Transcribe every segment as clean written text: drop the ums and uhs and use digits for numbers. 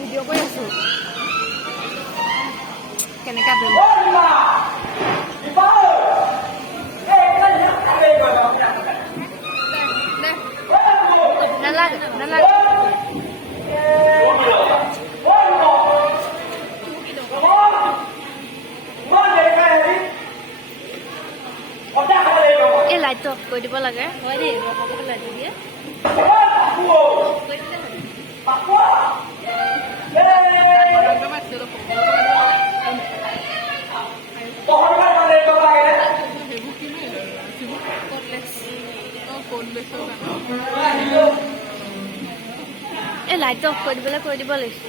Video' কৰি আছো কেনেকা নালাগে নালাগে এই লাইটটো অফ কৰি দিব লাগে হয় দেই লাইট দিয়ে এই লাইটটো অফ কৰি দিবলৈ কৈ দিব লাগিছে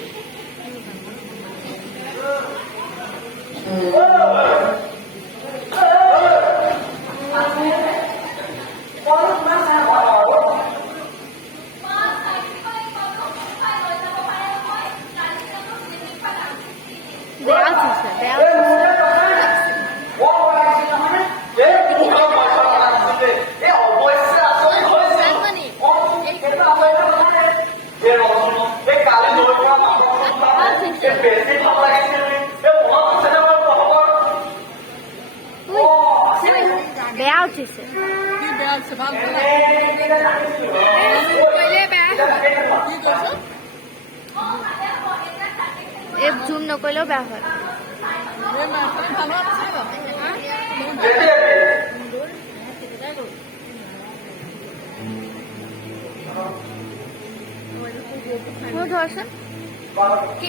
বেয়া উঠিছে এই জুম নকৰিলেও বেয়া হয় ধৰচোন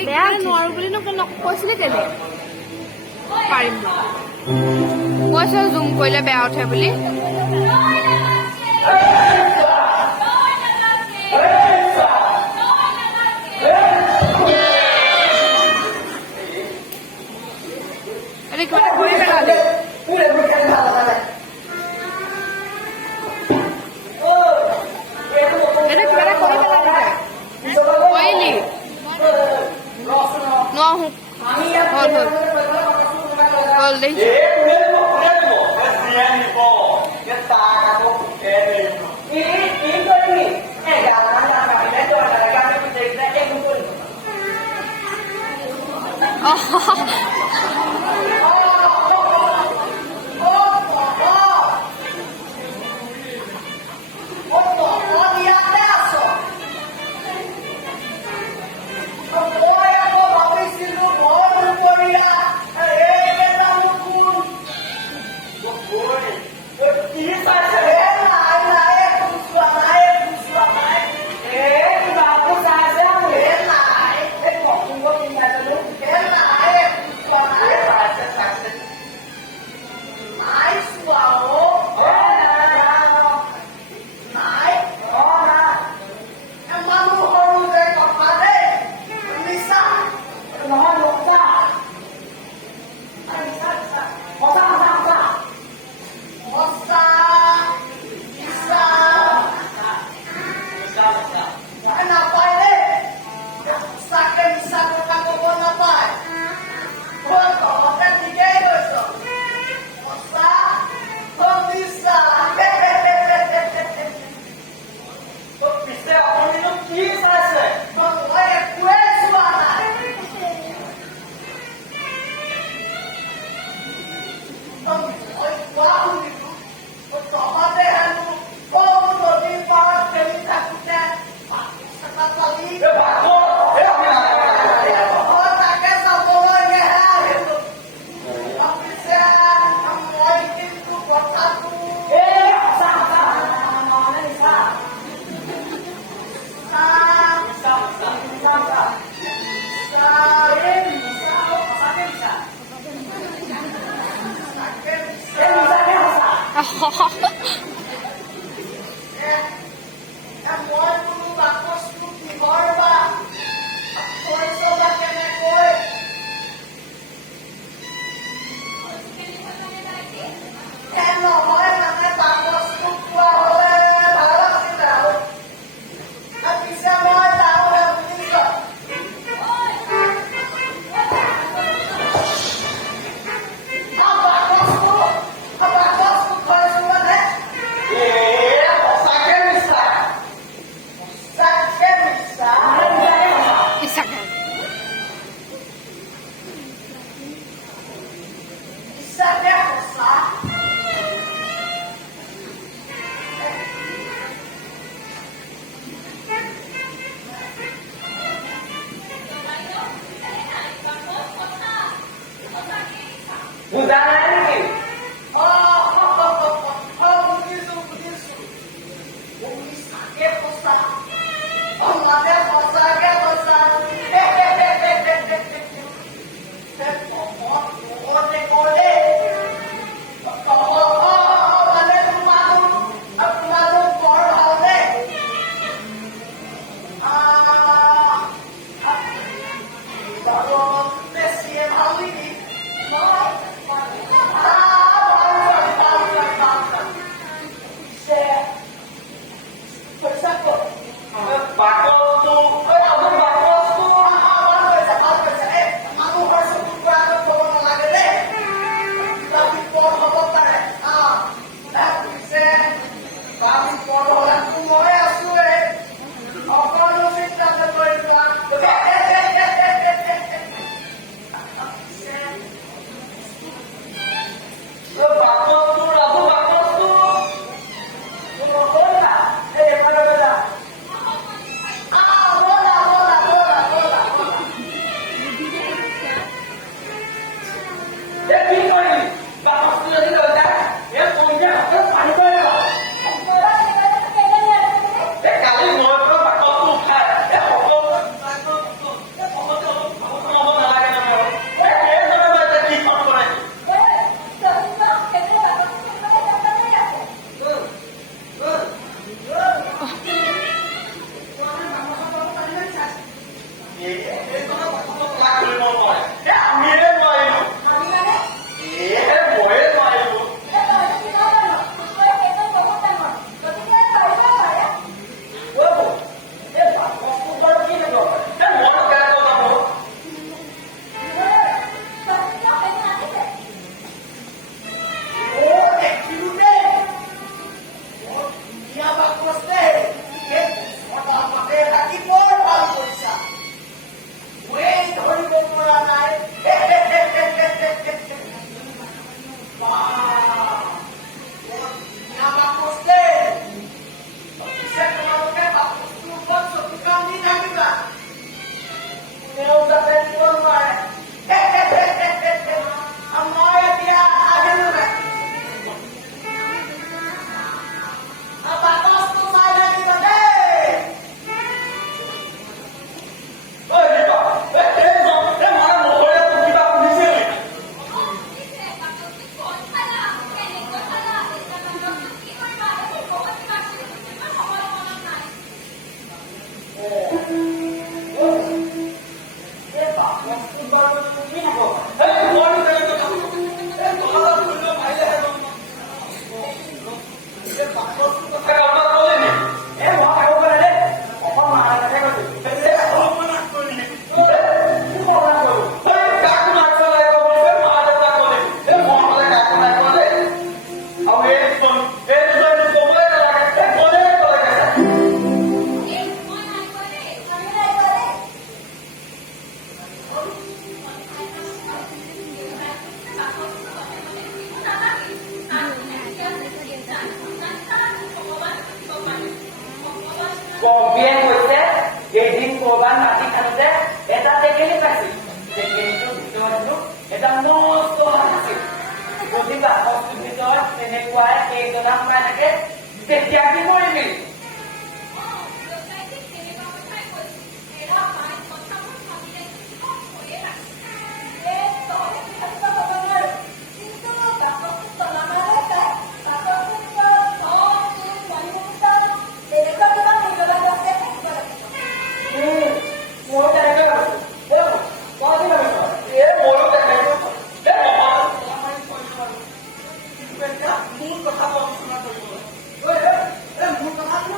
বেয়া নোৱাৰো বুলি কৈছিলে কেলে পাৰিম কৈছে জুম কৰিলে বেয়া উঠে বুলি বুজা নাই নেকি? বুজিছো বুজিছো তুমি চাগে সঁচা মানে সঁচাকে সঁচা মানে তোমালোক বৰ ভালনে বেছিয়ে ভাল নেকি বাকলটো গম্ভীৰ হৈছে এদিন কৰবাত মাটি খান্দোতে এটা টেকেলি পাইছিল। টেকেলিটোৰ ভিতৰতো এটা মস্ত হাত আছিল। যদি বাকচটোৰ ভিতৰত তেনেকুৱাই কেইজনা সোমাই থাকে তেতিয়া কি কৰিবি? মোৰ কথা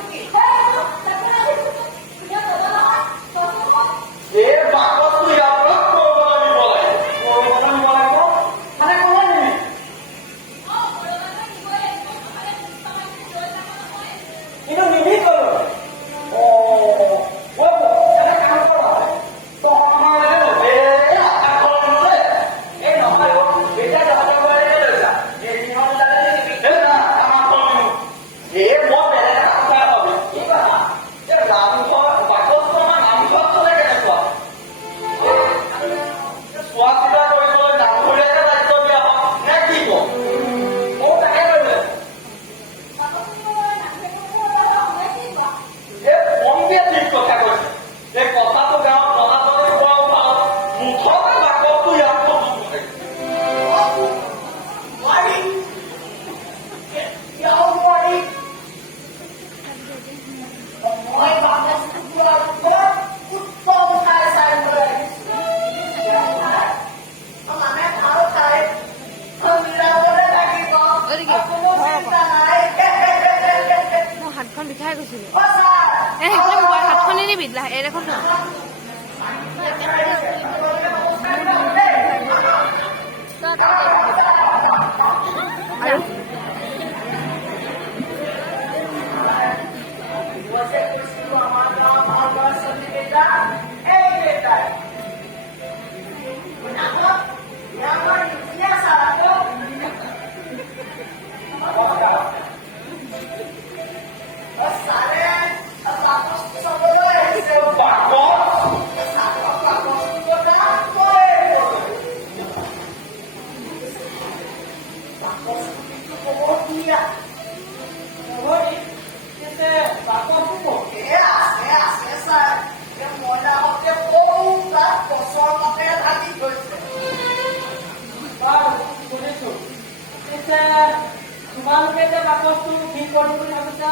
তোমালোকে যে বাকচটো কি কৰিম বুলি ভাবিছা?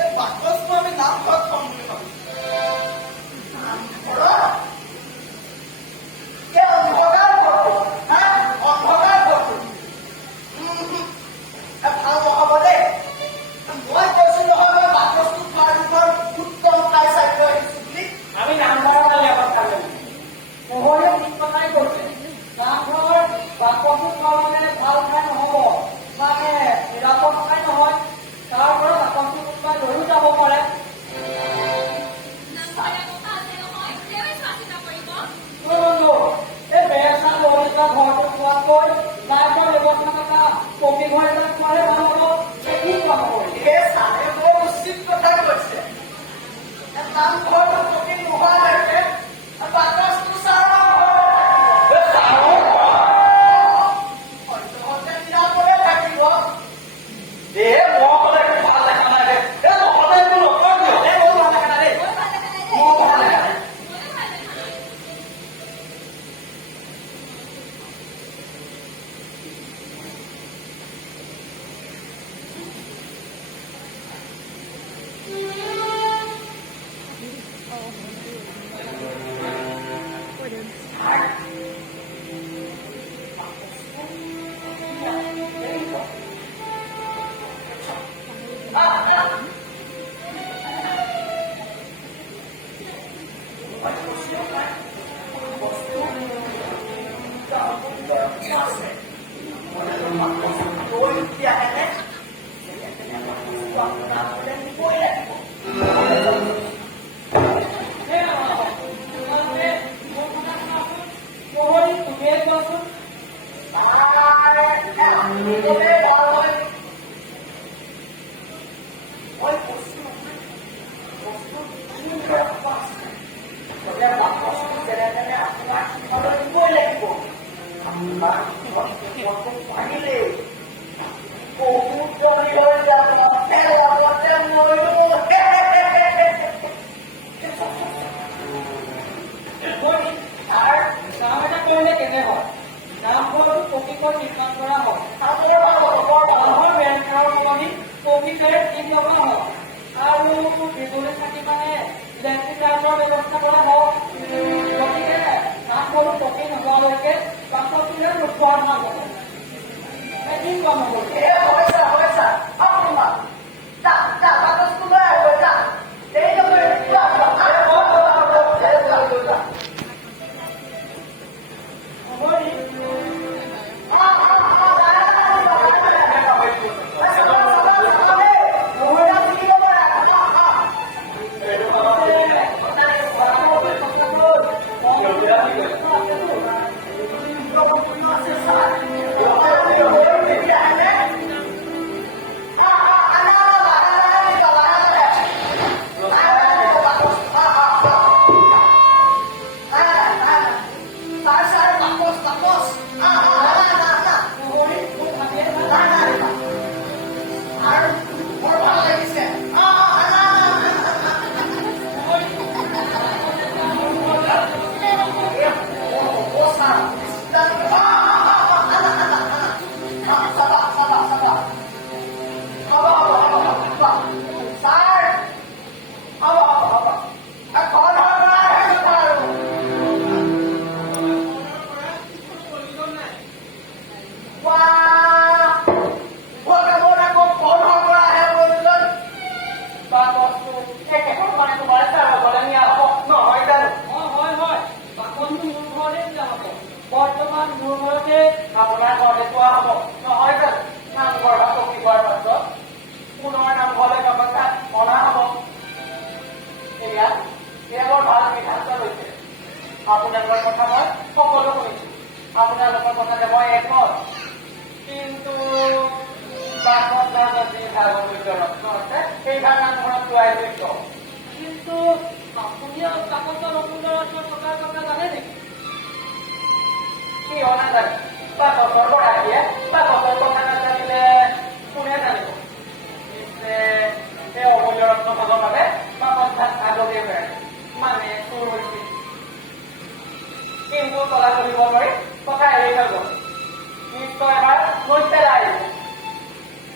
এই বাকচটো আমি নামঘৰত থম বুলি ভাবিছো। নামঘৰত? এই অন্ধকাৰ ঘৰটো, হা? অন্ধকাৰ ঘৰটো। ভাল নহ'ব দেই। মই কৈছো নহয় মই বাকচটো থোৱাৰ দুখন উত্তম ঠাই চাই লৈ আহিছো বুলি। আমি নামঘৰৰ ফালে এবাৰ চালে পোহৰে ঠিক কথাই কৈছে। নামঘৰৰ বাকচটো থোৱা মানে ভাল ঠাই নহ'ব, মানে নিৰাপদ ঠাই নহয়। তাৰ পৰা বাকচটো কোনোবাই লৈও যাব পাৰে। বন্ধু, এই বেৰচা ললিতা ঘৰটো খোৱাতকৈ লাইফৰ ব্যৱস্থা থকা পকী ঘৰ এটা খোৱালে ভাল হ'ব। কি কোৱা হ'ব? এই চাৰে বৰ উচিত কথা কৈছে। নামঘৰটো পকী নোহোৱালৈকে বাকচটো ছাৰৰ ঘৰতে থাকিব। অন্ততঃ নিৰাপদে থাকিব।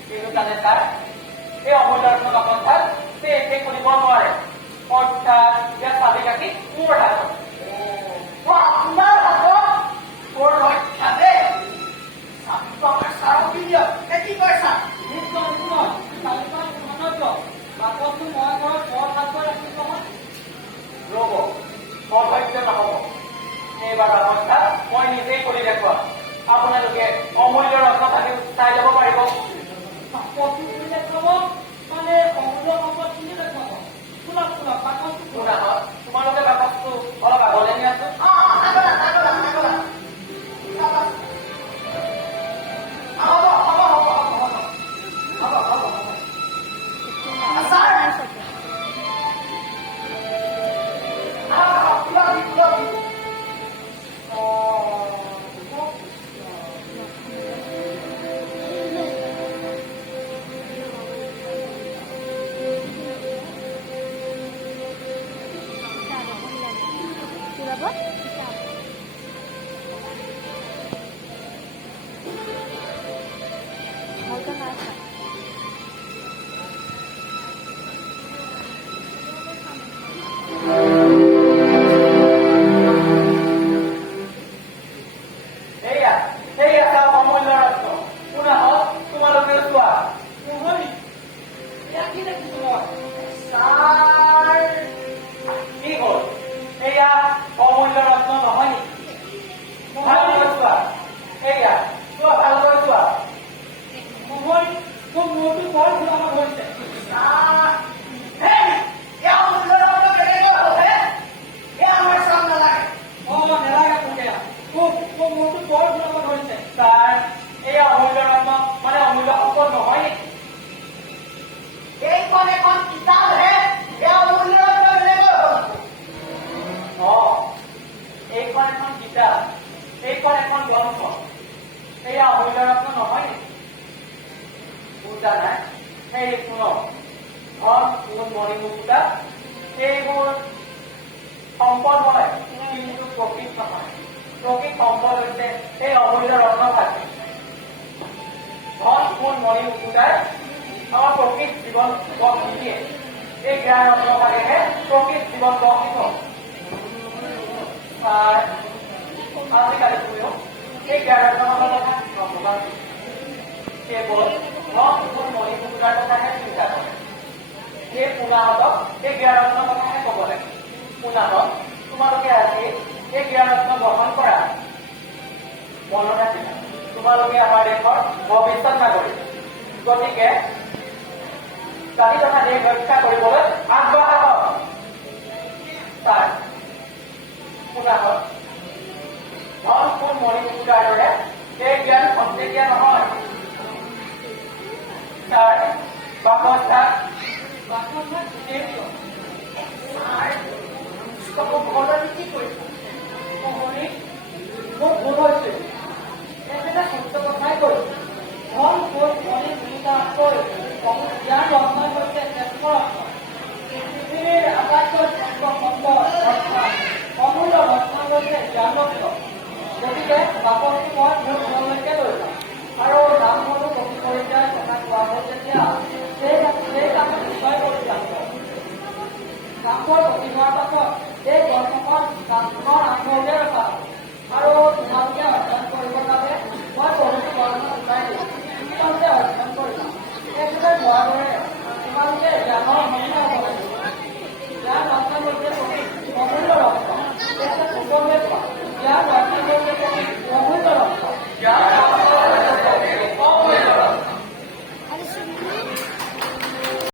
কিন্তু জানে ছাৰ এই অমূল্য ৰত্ন বাকচডাল সেই খুলিব নোৱাৰে অৰ্থাৎ ইয়াৰ চাবি কাঠি মোৰ হাতত আপোনাৰ হাতত তোৰ ৰক্ষা দেই চাবিটো আমাৰ ছাৰক দি দিয়ক নে কি কয় ছাৰ ৰ'ব অধৈৰ্য নহ'ব এইবাৰ বাকচডাল মই নিজেই খুলি দেখুৱাম আপোনালোকে অমূল্য ৰত্ন থাকি চাই যাব পাৰিব তোমালোকে বাকচটো অলপ আগলৈ নিয়াচোন এইবোৰ সম্পদ হয় কিন্তু প্ৰকৃত নহয় প্ৰকৃত সম্পদ হৈছে এই অমূল্য ৰত্ন ভাষী ধন সোণ মণি মুকুতাই আমাৰ প্ৰকৃত জীৱন গঢ় নিদিয়ে এই জ্ঞান ৰত্ন ভাষীহে প্ৰকৃত জীৱন গঢ় দিব আজিকালি তুমিও এই জ্ঞান ৰত্নৰ কথা নকবা কেৱল ধন সোণ মণি মুকুতাৰ কথাহে চিন্তা কৰে এই পুনাহঁতক এই জ্ঞান ৰত্ন কথাহে ক'ব লাগে পুনাহঁত তোমালোকে আজি এই জ্ঞান ৰত্ন গ্ৰহণ কৰা মনত ৰাখিবা তোমালোকে আমাৰ দেশৰ ভৱিষ্যত নাগৰিক গতিকে জাতি তথা দেশ ৰক্ষা কৰিবলৈ আগবঢ়া হওক ছাৰ পুনাহঁত ধন সোণ মণি মুকুতাৰ দৰে এই জ্ঞান খন্তেকীয়া নহয় ছাৰ বাকচডাল কি কৰিছে মোৰ ভুল হৈছে একেটা সত্য কথাই কৈছে ধন সোণ মণি মুকুতাতকৈ জ্ঞান ৰত্ন হৈছে শ্ৰেষ্ঠ ৰত্ন পৃথিৱীৰ আটাইতকৈ শ্ৰেষ্ঠ সম্পদ অৰ্থাৎ অমূল্য ৰত্ন হৈছে জ্ঞান ৰত্ন গতিকে বাকচটো মই মোৰ ঘৰলৈকে লৈ যাম আৰু নামঘৰটো কপি কৰি দিয়াৰ কথা কোৱা হ'ল যেতিয়া সেই কাম নিশ্চয় কৰি যাম নামঘৰ কপি হোৱাৰ পাছত এই গ্ৰন্থখন নামঘৰ আৰম্ভতে ৰখা আৰু